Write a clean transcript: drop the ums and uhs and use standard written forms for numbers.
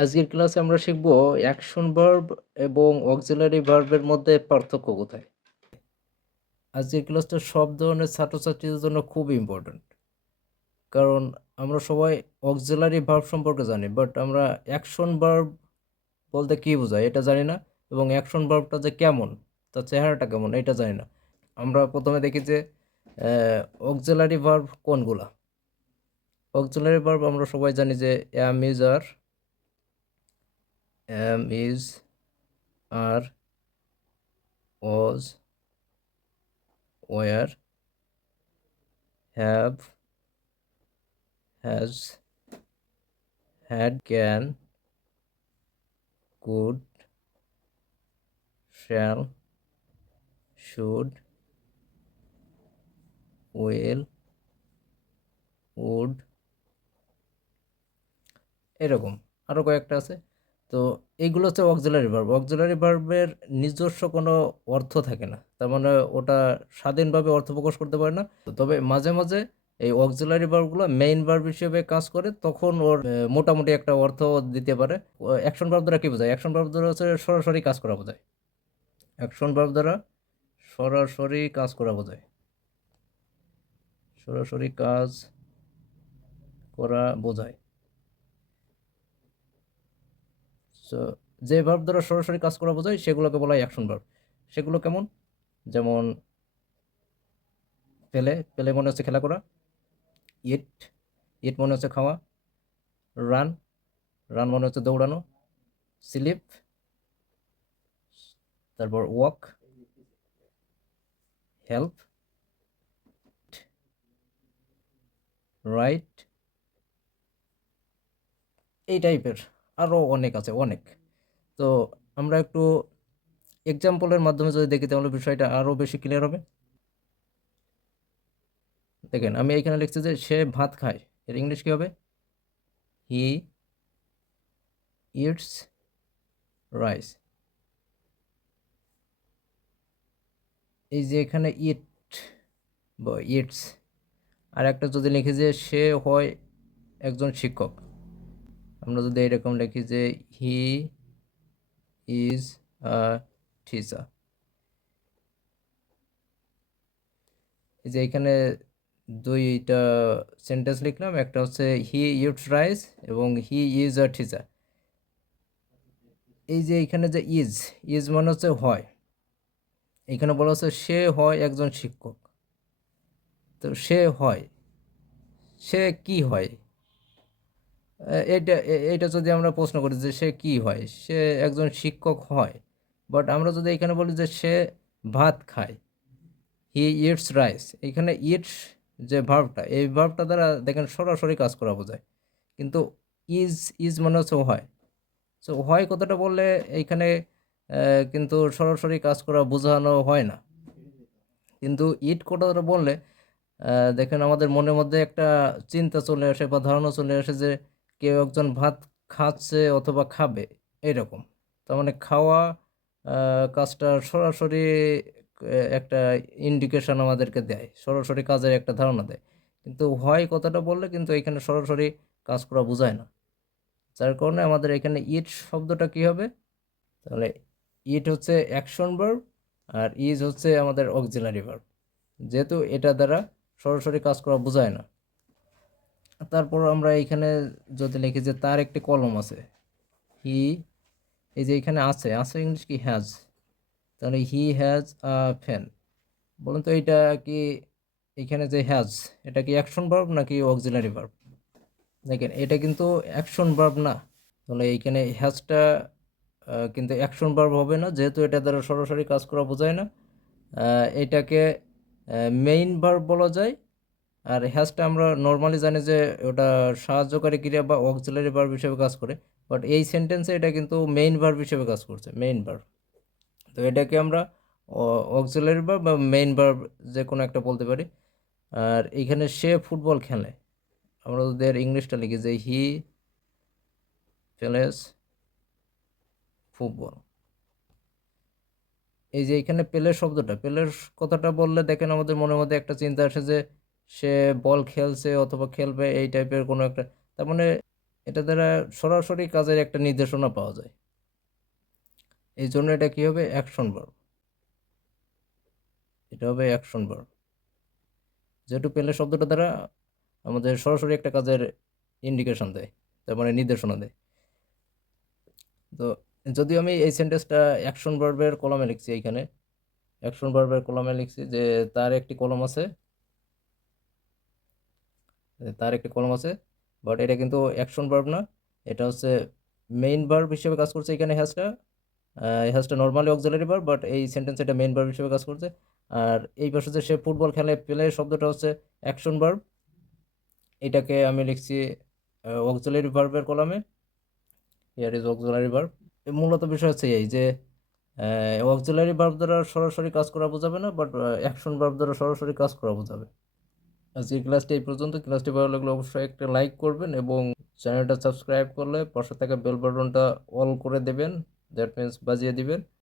আজকের ক্লাসে আমরা শিখব অ্যাকশন ভার্ব এবং অক্সিলারি ভার্বের মধ্যে পার্থক্য কোথায়। আজকের ক্লাসটা সব ধরনের ছাত্রছাত্রীদের জন্য খুব ইম্পর্ট্যান্ট, কারণ আমরা সবাই অক্সিলারি ভার্ব সম্পর্কে জানি, বাট আমরা অ্যাকশন ভার্ব বলতে কী বোঝায় এটা জানি না, এবং অ্যাকশন ভার্বটা যে কেমন, তার চেহারাটা কেমন এটা জানি না। আমরা প্রথমে দেখি যে অক্সিলারি ভার্ব কোনগুলা। অক্সিলারি ভার্ব আমরা সবাই জানি যে am is are, was, were, have, has, had, can, could, shall, should, will, would, এরকম আরও কয়েকটা আছে। তো এইগুলো হচ্ছে অক্সিলারি ভার্ব। অক্সিলারি ভার্বের নিজস্ব কোনো অর্থ থাকে না, তার মানে ওটা স্বাধীনভাবে অর্থ প্রকাশ করতে পারে না। তবে মাঝে মাঝে এই অক্সিলারি ভার্বগুলো মেইন ভার্ব হিসেবে কাজ করে, তখন ওর মোটামুটি একটা অর্থ দিতে পারে। অ্যাকশন ভার্ব দ্বারা কী বোঝায়? অ্যাকশন ভার্ব দ্বারা হচ্ছে সরাসরি কাজ করা বোঝায়। অ্যাকশন ভার্ব দ্বারা সরাসরি কাজ করা বোঝায়, সরাসরি কাজ করা বোঝায়। সো যে ভার্ব দ্বারা সরাসরি কাজ করা বোঝায় সেগুলোকে বলা হয় অ্যাকশন ভার্ব। সেগুলো কেমন? যেমন পেলে, পেলে মনে হচ্ছে খেলা করা। ইট, ইট মনে হচ্ছে খাওয়া। রান, রান মনে হচ্ছে দৌড়ানো। স্লিপ, তারপর ওয়াক, হেল্প, রাইট, এই টাইপের আরও অনেক আছে, অনেক। তো আমরা একটু এক্সাম্পলের মাধ্যমে যদি দেখি তাহলে বিষয়টা আরও বেশি ক্লিয়ার হবে। দেখেন, আমি এখানে লিখছি যে সে ভাত খায়, এর ইংলিশ কী হবে? He eats rice. এই যে এখানে ইট বা ইটস, আর একটা যদি লিখি যে সে হয় একজন শিক্ষক, আমরা যদি এরকম লিখি যে হি ইজ আ টিচার। এই যে এখানে দুইটা সেন্টেন্স লিখলাম, একটা হচ্ছে হি ইটস রাইস এবং হি ইজ আ টিচার। এই যে এখানে যে ইজ, ইজ মানে হচ্ছে হয়, এখানে বলা হচ্ছে সে হয় একজন শিক্ষক। তো সে হয়, সে কি হয়? এটা যদি আমরা প্রশ্ন করি যে সে কি হয়, সে একজন শিক্ষক হয়। বাট আমরা যদি এখানে বলি যে সে ভাত খায়, হি ইটস রাইস, এখানে ইটস যে ভার্বটা, এই ভার্বটা দ্বারা দেখেন সরাসরি কাজ করা বোঝায়। কিন্তু ইজ, ইজ মানে হচ্ছে হয়। সো হয় কথাটা বললে এইখানে কিন্তু সরাসরি কাজ করা বোঝানো হয় না। কিন্তু ইট কথাটা বললে দেখেন আমাদের মনের মধ্যে একটা চিন্তা চলে আসে বা ধারণা চলে আসে যে কেউ একজন ভাত খাচ্ছে অথবা খাবে, এরকম। তার মানে খাওয়া কাজটা সরাসরি একটা ইন্ডিকেশন আমাদেরকে দেয়, সরাসরি কাজের একটা ধারণা দেয়। কিন্তু হয় কথাটা বললে কিন্তু এখানে সরাসরি কাজ করা বোঝায় না, যার কারণে আমাদের এখানে ইট শব্দটা কি হবে? তাহলে ইট হচ্ছে অ্যাকশন ভার্ব আর ইজ হচ্ছে আমাদের অক্সিলারি ভার্ব, যেহেতু এটা দ্বারা সরাসরি কাজ করা বোঝায় না। তারপর আমরা এইখানে যদি লিখি যে তার একটি কলম আছে, হি, এই যে এখানে আছে, আছে ইংলিশ কি? হ্যাজ। তাহলে হি হ্যাজ আ ফ্যান। বলুন তো এটা কি, এখানে যে হ্যাজ, এটা কি অ্যাকশন ভার্ব নাকি অক্সিলারি ভার্ব? দেখেন এটা কিন্তু অ্যাকশন ভার্ব না। তাহলে এইখানে হ্যাজটা কিন্তু অ্যাকশন ভার্ব হবে না, যেহেতু এটা দ্বারা সরাসরি কাজ করা বোঝায় না। এটাকে মেইন ভার্ব বলা যায়। আর হ্যাজটা আমরা নর্মালি জানি যে ওটা সাহায্যকারী ক্রিয়া বা অক্সিলারি ভার্ব হিসেবে কাজ করে, বাট এই সেন্টেন্সে এটা কিন্তু মেইন ভার্ব হিসেবে কাজ করছে, মেইন ভার্ব। তো এটাকে আমরা অক্সিলারি ভার্ব বা মেইন ভার্ব যে কোনো একটা বলতে পারি। আর এখানে সে ফুটবল খেলে, আমরা যদি এর ইংলিশটা লিখি যে হি প্লেস ফুটবল। এই যে এখানে প্লে শব্দটা, প্লের কথাটা বললে দেখেন আমাদের মনের মধ্যে একটা চিন্তা আসে যে সে বল খেলছে অথবা খেলবে, এই টাইপের কোনো একটা। তার মানে এটা দ্বারা সরাসরি কাজের একটা নির্দেশনা পাওয়া যায়। এই জন্য এটা কি হবে? Action verb. এটা হবে অ্যাকশন ভার্ব, যেহেতু পেলে শব্দটা দ্বারা আমাদের সরাসরি একটা কাজের ইন্ডিকেশন দেয়, তার মানে নির্দেশনা দেয়। তো যদিও আমি এই সেন্টেন্সটা অ্যাকশন ভার্বের কলামে লিখছি, এইখানে অ্যাকশন ভার্বের কলামে লিখছি যে তার একটি কলম আছে, বাট এটা কিন্তু অ্যাকশন ভার্ব না, এটা হচ্ছে মেইন ভার্ব হিসেবে কাজ করছে এখানে হ্যাজটা নর্মালি অক্সিলারি ভার্ব, বাট এই সেন্টেন্সে এটা মেইন ভার্ব হিসেবে কাজ করছে। আর এই পাশে যে সে ফুটবল খেলে, প্লে শব্দটা হচ্ছে অ্যাকশন ভার্ব, এটাকে আমি লিখছি অক্সিলারি ভার্বের কলামে। Here is auxiliary verb. মূলত বিষয় হচ্ছে এই যে অক্সিলারি ভার্ব দ্বারা সরাসরি কাজ করা বোঝাবে না, বাট অ্যাকশন ভার্ব দ্বারা সরাসরি কাজ করা বোঝাবে। আজকে ক্লাসটি এই পর্যন্ত। ক্লাসটি ভালো লাগলে অবশ্যই একটা লাইক করবেন এবং চ্যানেলটা সাবস্ক্রাইব করলে পাশে থাকা বেল বাটনটা অল করে দেবেন, দ্যাট মিন্স বাজিয়ে দিবেন।